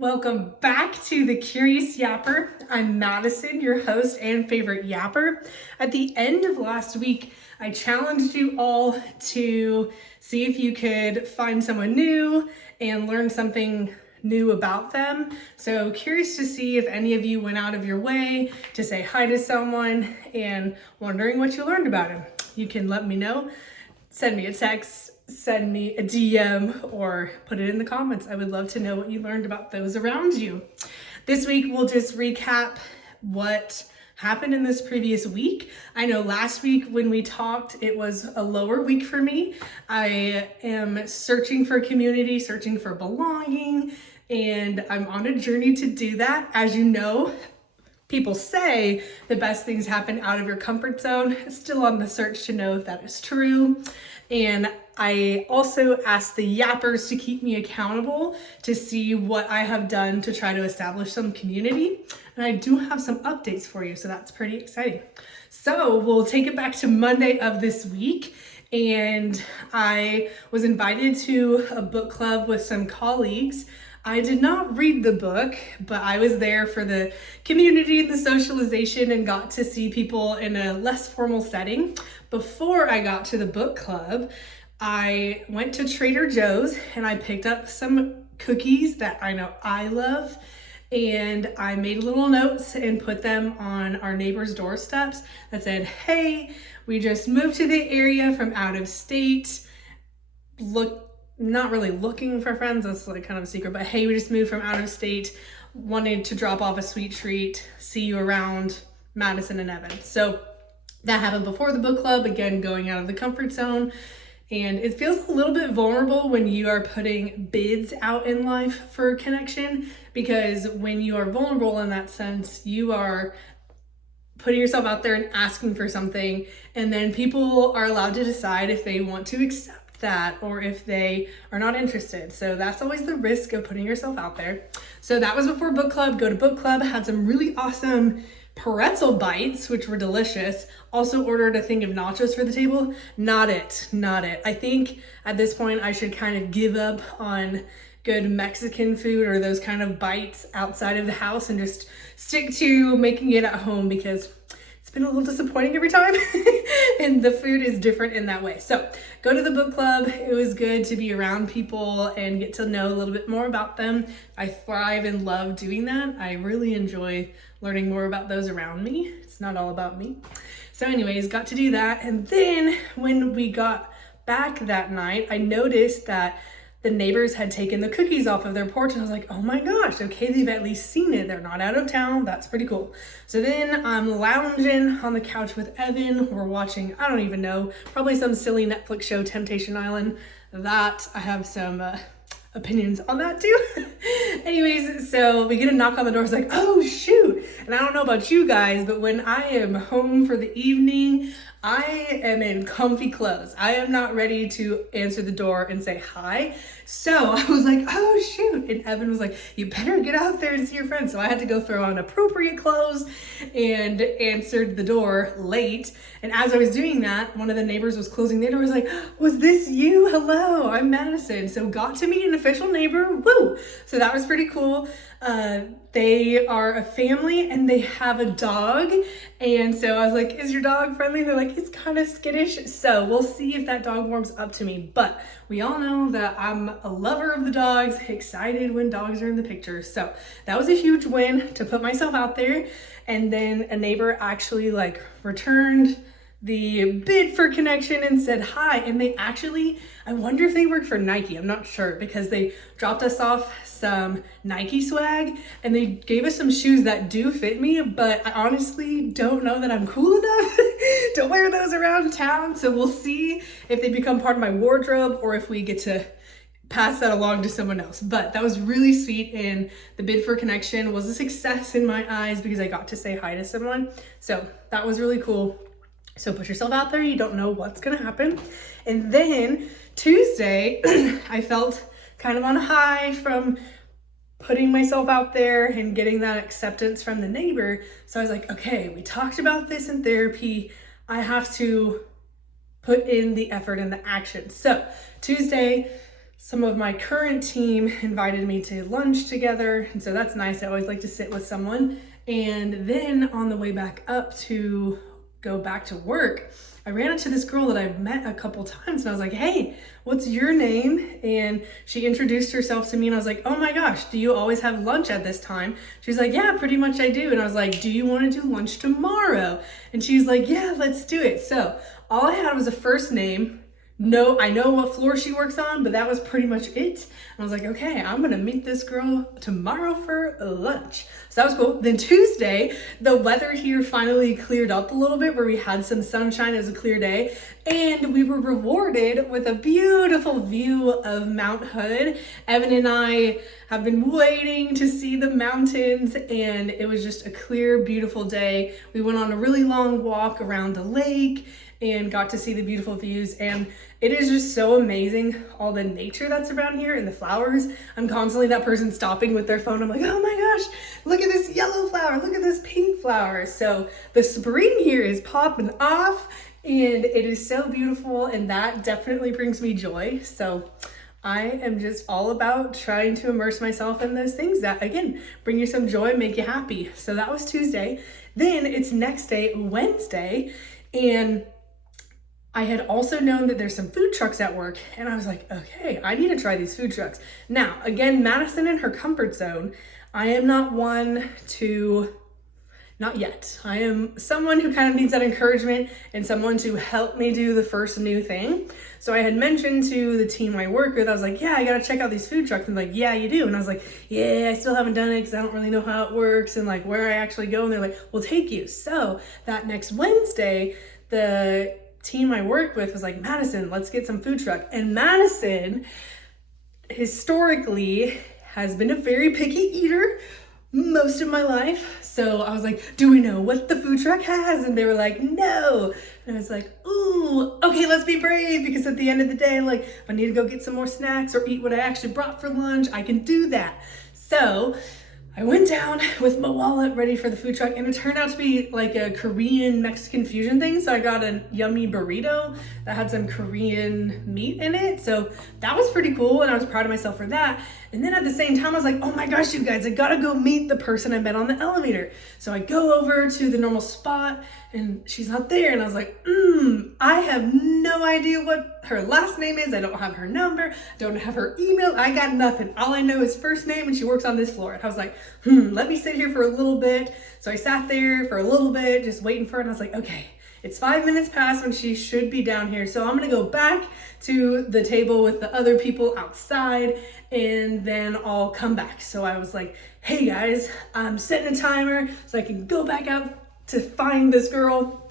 Welcome back to the Curious Yapper. I'm Madison, your host and favorite yapper. At the end of last week, I challenged you all to see if you could find someone new and learn something new about them. So curious to see if any of you went out of your way to say hi to someone and wondering what you learned about him. You can let me know. Send me a text, send me a DM, or put it in the comments. I would love to know what you learned about those around you. This week, we'll just recap what happened in this previous week. I know last week when we talked, it was a lower week for me. I am searching for community, searching for belonging, and I'm on a journey to do that. As you know, people say the best things happen out of your comfort zone. Still on the search to know if that is true. And I also asked the yappers to keep me accountable to see what I have done to try to establish some community. And I do have some updates for you, so that's pretty exciting. So we'll take it back to Monday of this week. And I was invited to a book club with some colleagues. I did not read the book, but I was there for the community and the socialization and got to see people in a less formal setting. Before I got to the book club, I went to Trader Joe's and I picked up some cookies that I know I love. And I made little notes and put them on our neighbors' doorsteps that said, hey, we just moved to the area from out of state. Not really looking for friends, that's like kind of a secret, but hey, we just moved from out of state, wanted to drop off a sweet treat, see you around Madison and Evan. So that happened before the book club, again, going out of the comfort zone. And it feels a little bit vulnerable when you are putting bids out in life for connection, because when you are vulnerable in that sense, you are putting yourself out there and asking for something, and then people are allowed to decide if they want to accept that or if they are not interested. So that's always the risk of putting yourself out there. So that was before book club. Go to book club, had some really awesome pretzel bites, which were delicious. Also ordered a thing of nachos for the table. Not it. I think at this point I should kind of give up on good Mexican food or those kind of bites outside of the house and just stick to making it at home, because it's been a little disappointing every time and the food is different in that way. So go to the book club. It was good to be around people and get to know a little bit more about them. I thrive and love doing that. I really enjoy learning more about those around me. It's not all about me. So anyways, got to do that. And then when we got back that night, I noticed that the neighbors had taken the cookies off of their porch, and I was like, oh my gosh, okay, they've at least seen it. They're not out of town. That's pretty cool. So then I'm lounging on the couch with Evan. We're watching, I don't even know, probably some silly Netflix show, Temptation Island. That I have some opinions on that too. Anyways, so we get a knock on the door. It's like, oh shoot. And I don't know about you guys, but when I am home for the evening, I am in comfy clothes. I am not ready to answer the door and say hi. So I was like, oh shoot. And Evan was like, you better get out there and see your friends. So I had to go throw on appropriate clothes and answered the door late. And as I was doing that, one of the neighbors was closing their door. I was like, was this you? Hello, I'm Madison. So got to meet an official neighbor. Woo! So that was pretty cool. They are a family and they have a dog. And so I was like, is your dog friendly? They're like, it's kind of skittish. So we'll see if that dog warms up to me. But we all know that I'm a lover of the dogs, excited when dogs are in the picture. So that was a huge win to put myself out there. And then a neighbor actually returned the bid for connection and said hi. And they actually, I wonder if they work for Nike. I'm not sure, because they dropped us off some Nike swag and they gave us some shoes that do fit me, but I honestly don't know that I'm cool enough to wear those around town. So we'll see if they become part of my wardrobe or if we get to pass that along to someone else. But that was really sweet, and the bid for connection was a success in my eyes because I got to say hi to someone. So that was really cool. So put yourself out there. You don't know what's gonna happen. And then Tuesday, I felt kind of on a high from putting myself out there and getting that acceptance from the neighbor. So I was like, okay, we talked about this in therapy. I have to put in the effort and the action. So Tuesday, some of my current team invited me to lunch together, and so that's nice. I always like to sit with someone. And then on the way back up to go back to work, I ran into this girl that I've met a couple times, and I was like, hey, what's your name? And she introduced herself to me, and I was like, oh my gosh, do you always have lunch at this time? She's like, yeah, pretty much I do. And I was like, do you want to do lunch tomorrow? And she's like, yeah, let's do it. So all I had was a first name. No, I know what floor she works on, but that was pretty much it. And I was like, okay, I'm gonna meet this girl tomorrow for lunch. So that was cool. Then Tuesday, the weather here finally cleared up a little bit where we had some sunshine. It was a clear day. And we were rewarded with a beautiful view of Mount Hood. Evan and I have been waiting to see the mountains, and it was just a clear, beautiful day. We went on a really long walk around the lake and got to see the beautiful views, and it is just so amazing, all the nature that's around here and the flowers. I'm constantly that person stopping with their phone. I'm like, oh my gosh, look at this yellow flower, look at this pink flower. So the spring here is popping off, and it is so beautiful, and that definitely brings me joy. So I am just all about trying to immerse myself in those things that, again, bring you some joy, make you happy. So that was Tuesday. Then it's next day, Wednesday, and I had also known that there's some food trucks at work, and I was like, okay, I need to try these food trucks. Now, again, Madison in her comfort zone. I am not one to, not yet. I am someone who kind of needs that encouragement and someone to help me do the first new thing. So I had mentioned to the team I work with, I was like, yeah, I gotta check out these food trucks. And like, yeah, you do. And I was like, yeah, I still haven't done it because I don't really know how it works and like where I actually go. And they're like, we'll take you. So that next Wednesday, the team I work with was like, Madison, let's get some food truck. And Madison historically has been a very picky eater most of my life. So I was like, do we know what the food truck has? And they were like, no. And I was like, ooh, okay, let's be brave, because at the end of the day, like, if I need to go get some more snacks or eat what I actually brought for lunch, I can do that. So I went down with my wallet ready for the food truck, and it turned out to be like a Korean Mexican fusion thing. So I got a yummy burrito that had some Korean meat in it. So that was pretty cool, and I was proud of myself for that. And then at the same time, I was like, oh my gosh, you guys, I gotta go meet the person I met on the elevator. So I go over to the normal spot, and she's not there. And I was like, I have no idea what her last name is. I don't have her number. I don't have her email. I got nothing. All I know is first name, and she works on this floor. And I was like, let me sit here for a little bit. So I sat there for a little bit, just waiting for her. And I was like, okay, it's 5 minutes past when she should be down here. So I'm gonna go back to the table with the other people outside, and then I'll come back. So I was like, hey guys, I'm setting a timer so I can go back out to find this girl.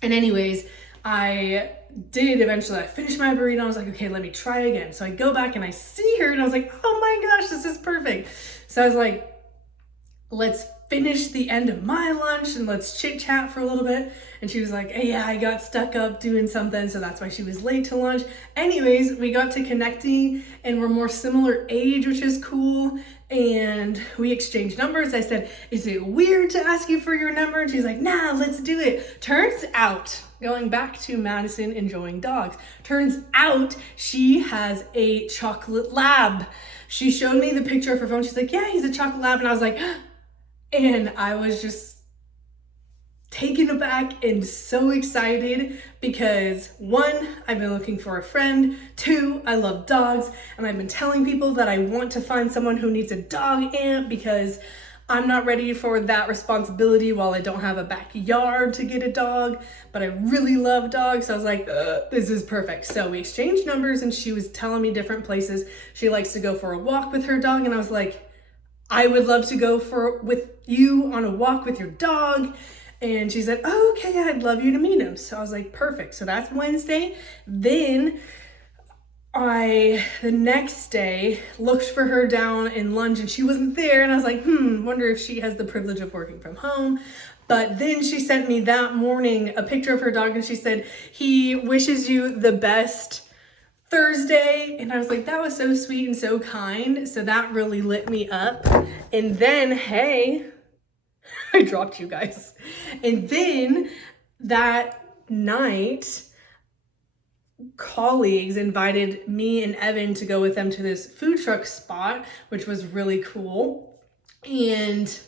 And anyways, I did eventually. I finished my burrito. I was like, okay, let me try again. So I go back and I see her, and I was like, oh my gosh, this is perfect. So I was like, let's finish the end of my lunch and let's chit chat for a little bit. And she was like, hey, yeah, I got stuck up doing something, so that's why she was late to lunch. Anyways, we got to connecting, and we're more similar age, which is cool. And we exchanged numbers. I said, is it weird to ask you for your number? And she's like, nah, let's do it. Turns out, going back to Madison enjoying dogs, turns out she has a chocolate lab. She showed me the picture of her phone. She's like, yeah, he's a chocolate lab. And I was like, and I was just taken aback and so excited because 1, I've been looking for a friend. 2, I love dogs, and I've been telling people that I want to find someone who needs a dog aunt because I'm not ready for that responsibility while I don't have a backyard to get a dog, but I really love dogs. So I was like, this is perfect. So we exchanged numbers, and she was telling me different places she likes to go for a walk with her dog, and I was like, I would love to go with you on a walk with your dog. And she said, oh, okay, I'd love you to meet him. So I was like, perfect. So that's Wednesday. Then the next day looked for her down in lunch, and she wasn't there. And I was like, wonder if she has the privilege of working from home. But then she sent me that morning a picture of her dog, and she said, he wishes you the best Thursday. And I was like, that was so sweet and so kind. So that really lit me up. And then, hey, I dropped you guys. And then that night, colleagues invited me and Evan to go with them to this food truck spot, which was really cool. And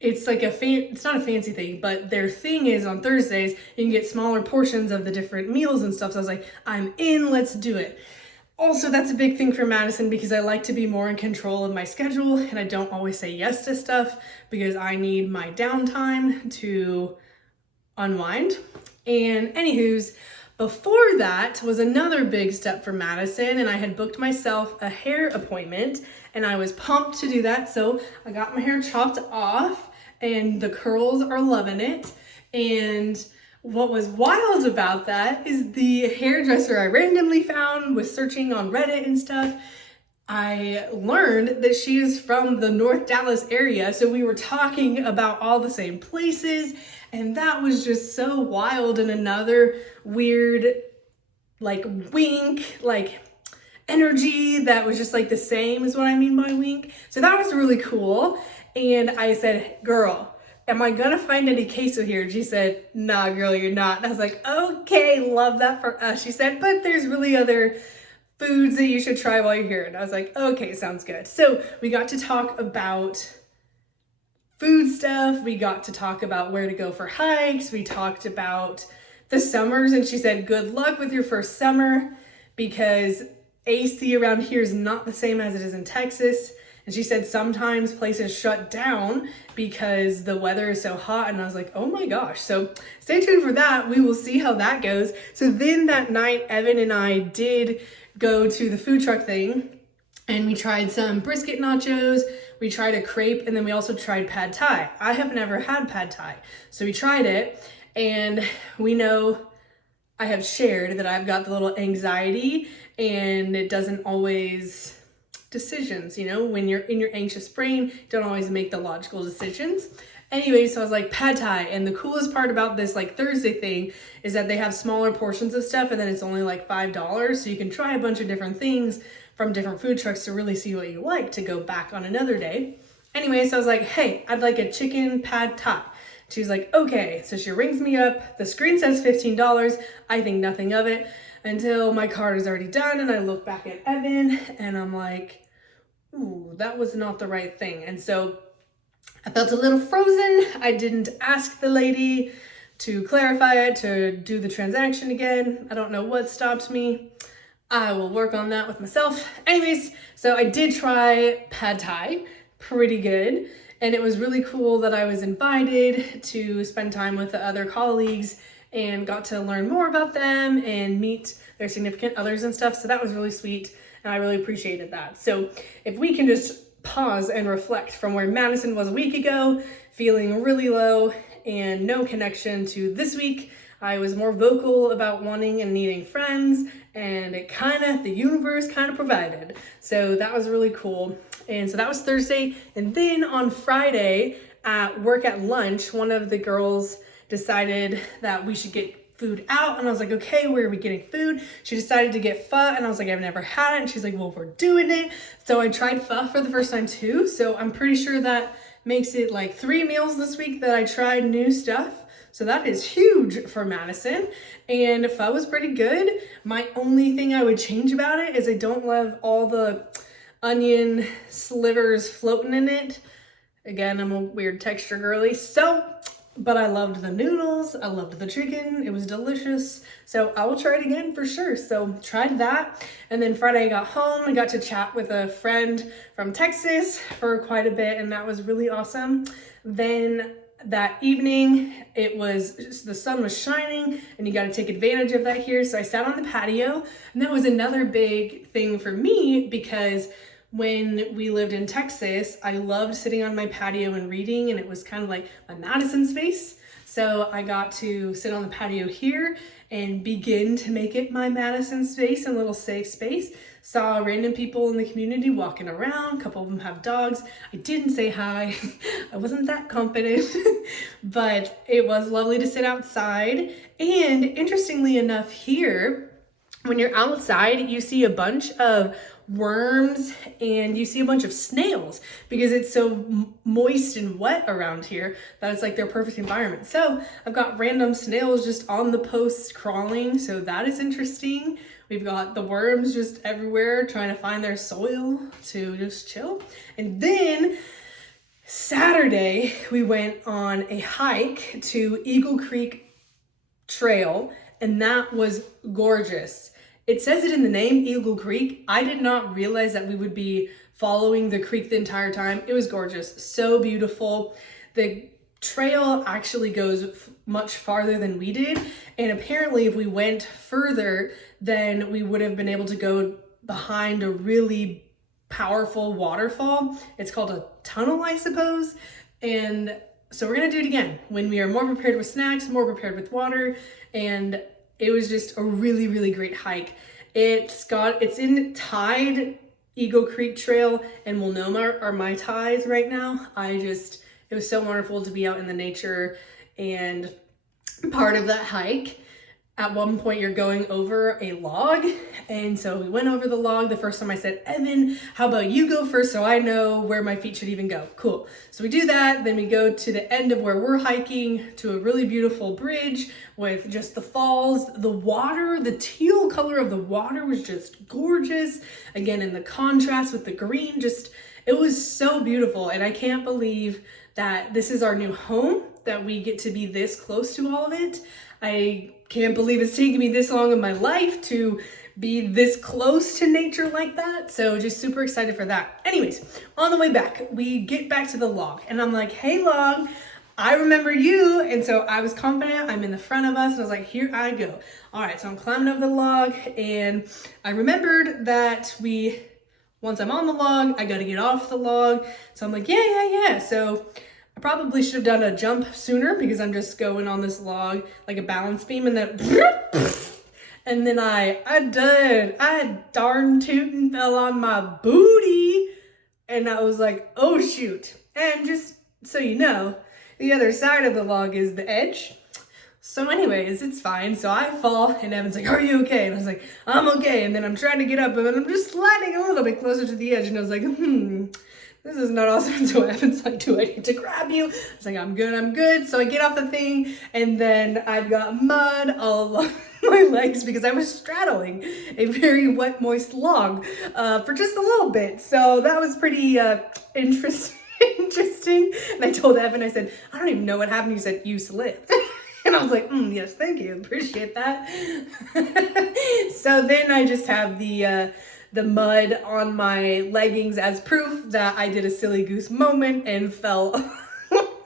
it's like it's not a fancy thing, but their thing is on Thursdays, you can get smaller portions of the different meals and stuff. So I was like, I'm in, let's do it. Also, that's a big thing for Madison because I like to be more in control of my schedule and I don't always say yes to stuff because I need my downtime to unwind. And anywho's, before that was another big step for Madison, and I had booked myself a hair appointment and I was pumped to do that. So I got my hair chopped off and the curls are loving it. And what was wild about that is the hairdresser I randomly found was searching on Reddit and stuff. I learned that she is from the North Dallas area. So we were talking about all the same places, and that was just so wild. And another weird, like, wink, like energy that was just like the same is what I mean by wink. So that was really cool. And I said, girl, am I gonna find any queso here? And she said, nah, girl, you're not. And I was like, okay, love that for us. She said, but there's really other foods that you should try while you're here. And I was like, okay, sounds good. So we got to talk about food stuff. We got to talk about where to go for hikes. We talked about the summers, and she said, good luck with your first summer because AC around here is not the same as it is in Texas. And she said sometimes places shut down because the weather is so hot. And I was like, oh my gosh. So stay tuned for that. We will see how that goes. So then that night, Evan and I did go to the food truck thing and we tried some brisket nachos. We tried a crepe, and then we also tried pad thai. I have never had pad thai. So we tried it, and we know I have shared that I've got the little anxiety and it doesn't always decisions, you know, when you're in your anxious brain, don't always make the logical decisions. Anyway, so I was like, pad thai. And the coolest part about this like Thursday thing is that they have smaller portions of stuff and then it's only like $5. So you can try a bunch of different things from different food trucks to really see what you like to go back on another day. Anyway, so I was like, hey, I'd like a chicken pad thai. She's like, okay. So she rings me up. The screen says $15. I think nothing of it until my card is already done. And I look back at Evan and I'm like, ooh, that was not the right thing. And so I felt a little frozen. I didn't ask the lady to clarify it, to do the transaction again. I don't know what stopped me. I will work on that with myself. Anyways, so I did try pad thai, pretty good. And it was really cool that I was invited to spend time with the other colleagues and got to learn more about them and meet their significant others and stuff. So that was really sweet. And I really appreciated that. So if we can just pause and reflect from where Madison was a week ago, feeling really low and no connection, to this week, I was more vocal about wanting and needing friends, and the universe kind of provided. So that was really cool. And so that was Thursday. And then on Friday at work at lunch, one of the girls decided that we should get food out. And I was like, okay, where are we getting food? She decided to get pho. And I was like, I've never had it. And she's like, well, we're doing it. So I tried pho for the first time too. So I'm pretty sure that makes it like 3 meals this week that I tried new stuff. So that is huge for Madison. And pho was pretty good. My only thing I would change about it is I don't love all the onion slivers floating in it. Again, I'm a weird texture girly. But I loved the noodles. I loved the chicken. It was delicious. So I will try it again for sure. So tried that. And then Friday I got home and got to chat with a friend from Texas for quite a bit. And that was really awesome. Then that evening, the sun was shining and you got to take advantage of that here. So I sat on the patio, and that was another big thing for me because when we lived in Texas, I loved sitting on my patio and reading, and it was kind of like my Madison space. So I got to sit on the patio here and begin to make it my Madison space, a little safe space. Saw random people in the community walking around. A couple of them have dogs. I didn't say hi. I wasn't that confident, but it was lovely to sit outside. And interestingly enough here, when you're outside, you see a bunch of worms, and you see a bunch of snails because it's so moist and wet around here that it's like their perfect environment. So I've got random snails just on the posts crawling, so that is interesting. We've got the worms just everywhere trying to find their soil to just chill. And then Saturday, we went on a hike to Eagle Creek Trail, and that was gorgeous. It says it in the name, Eagle Creek. I did not realize that we would be following the creek the entire time. It was gorgeous, so beautiful. The trail actually goes much farther than we did, and apparently if we went further, then we would have been able to go behind a really powerful waterfall. It's called a tunnel, I suppose. And so we're gonna do it again when we are more prepared with snacks, more prepared with water, and it was just a really, really great hike. It's in Tide Eagle Creek Trail and Multnomah are my ties right now. It was so wonderful to be out in the nature. And part of that hike, at one point you're going over a log, and so we went over the log. The first time I said, Evan, how about you go first so I know where my feet should even go? Cool. So we do that, then we go to the end of where we're hiking to a really beautiful bridge with just the falls. The water, the teal color of the water was just gorgeous. Again, in the contrast with the green, it was so beautiful. And I can't believe that this is our new home, that we get to be this close to all of it. I can't believe it's taken me this long in my life to be this close to nature like that. So just super excited for that. Anyways, on the way back, we get back to the log and I'm like, hey log, I remember you. And so I was confident, I'm in the front of us, and I was like, here I go. All right, so I'm climbing up the log, and I remembered that once I'm on the log, I gotta get off the log. So I'm like, yeah. So I probably should have done a jump sooner because I'm just going on this log like a balance beam, and then and then I darn tootin' fell on my booty, and I was like, oh shoot. And just so you know, the other side of the log is the edge. So anyways, it's fine. So I fall, and Evan's like, are you okay? And I was like, I'm okay. And then I'm trying to get up, and then I'm just sliding a little bit closer to the edge, and I was like, this is not awesome. So Evan's like, do I need to grab you? I was like, I'm good. So I get off the thing, and then I've got mud all along my legs because I was straddling a very wet, moist log for just a little bit. So that was pretty interesting. And I told Evan, I said, I don't even know what happened. He said, you slipped. And I was like, yes, thank you. Appreciate that. So then I just have the mud on my leggings as proof that I did a silly goose moment and fell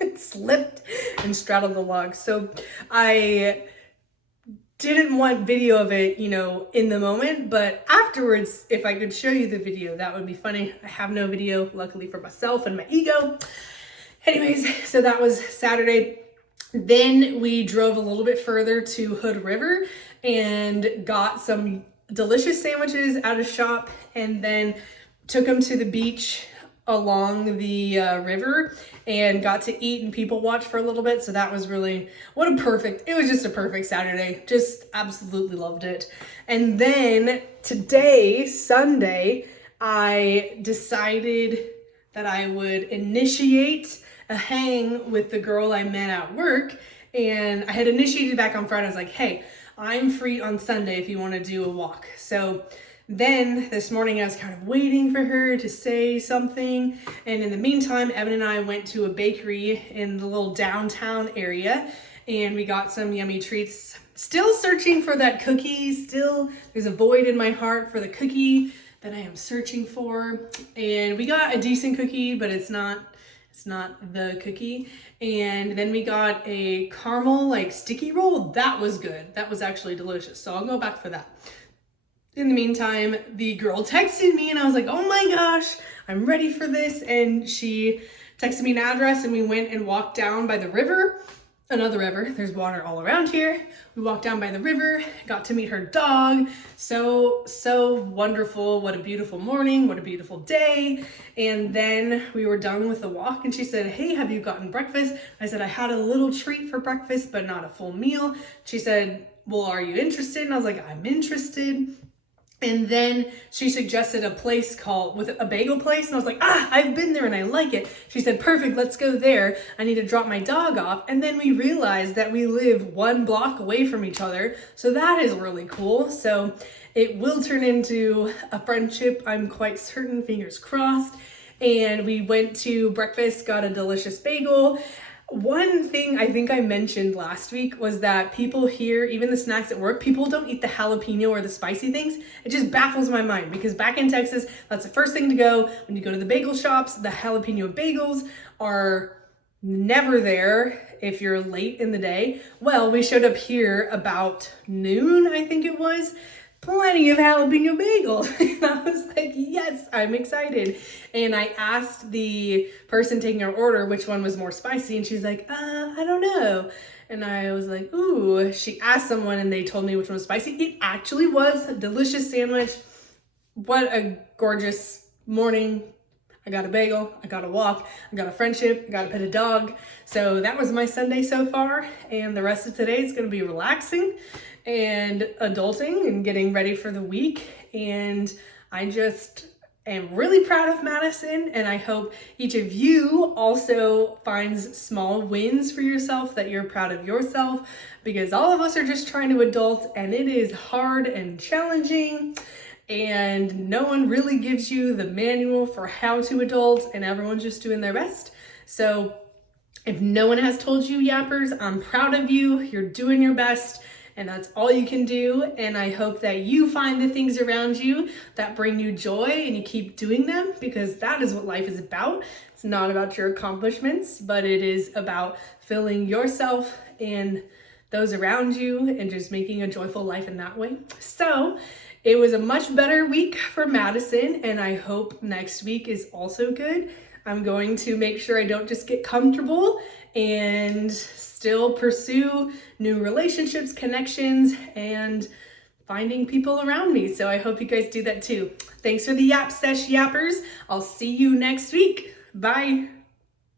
and slipped and straddled the log. So I didn't want video of it, in the moment, but afterwards, if I could show you the video, that would be funny. I have no video, luckily for myself and my ego. Anyways, so that was Saturday. Then we drove a little bit further to Hood River and got some delicious sandwiches at a shop, and then took them to the beach along the river and got to eat and people watch for a little bit. So that was really, it was just a perfect Saturday. Just absolutely loved it. And then today, Sunday, I decided that I would initiate a hang with the girl I met at work. And I had initiated back on Friday. I was like, hey, I'm free on Sunday if you want to do a walk. So then this morning I was kind of waiting for her to say something. And in the meantime, Evan and I went to a bakery in the little downtown area, and we got some yummy treats. Still searching for that cookie. Still, there's a void in my heart for the cookie that I am searching for. And we got a decent cookie, but it's not the cookie. And then we got a caramel sticky roll. That was good. That was actually delicious. So I'll go back for that. In the meantime, the girl texted me and I was like, oh my gosh, I'm ready for this. And she texted me an address, and we went and walked down by the river. Another river, there's water all around here. We walked down by the river, got to meet her dog. So wonderful. What a beautiful morning, what a beautiful day. And then we were done with the walk, and she said, hey, have you gotten breakfast? I said, I had a little treat for breakfast, but not a full meal. She said, well, are you interested? And I was like, I'm interested. And then she suggested a place with a bagel place. And I was like, I've been there and I like it. She said, perfect, let's go there. I need to drop my dog off. And then we realized that we live 1 block away from each other. So that is really cool. So it will turn into a friendship, I'm quite certain, fingers crossed. And we went to breakfast, got a delicious bagel. One thing I think I mentioned last week was that people here, even the snacks at work, people don't eat the jalapeno or the spicy things. It just baffles my mind because back in Texas, that's the first thing to go. When you go to the bagel shops, the jalapeno bagels are never there if you're late in the day. Well, we showed up here about noon, I think it was. Plenty of jalapeno bagels. And I was like, yes, I'm excited. And I asked the person taking our order which one was more spicy, and she's like, I don't know. And I was like, ooh. She asked someone and they told me which one was spicy. It actually was a delicious sandwich. What a gorgeous morning. I got a bagel, I got a walk, I got a friendship, I got to pet a dog. So that was my Sunday so far. And the rest of today is going to be relaxing and adulting and getting ready for the week. And I just am really proud of Madison, and I hope each of you also finds small wins for yourself, that you're proud of yourself, because all of us are just trying to adult and it is hard and challenging, and no one really gives you the manual for how to adult, and everyone's just doing their best. So if no one has told you, yappers, I'm proud of you. You're doing your best. And that's all you can do. And I hope that you find the things around you that bring you joy and you keep doing them, because that is what life is about. It's not about your accomplishments, but it is about filling yourself and those around you and just making a joyful life in that way. So it was a much better week for Madison, and I hope next week is also good. I'm going to make sure I don't just get comfortable and still pursue new relationships, connections, and finding people around me. So I hope you guys do that too. Thanks for the Yap Sesh, yappers. I'll see you next week. Bye.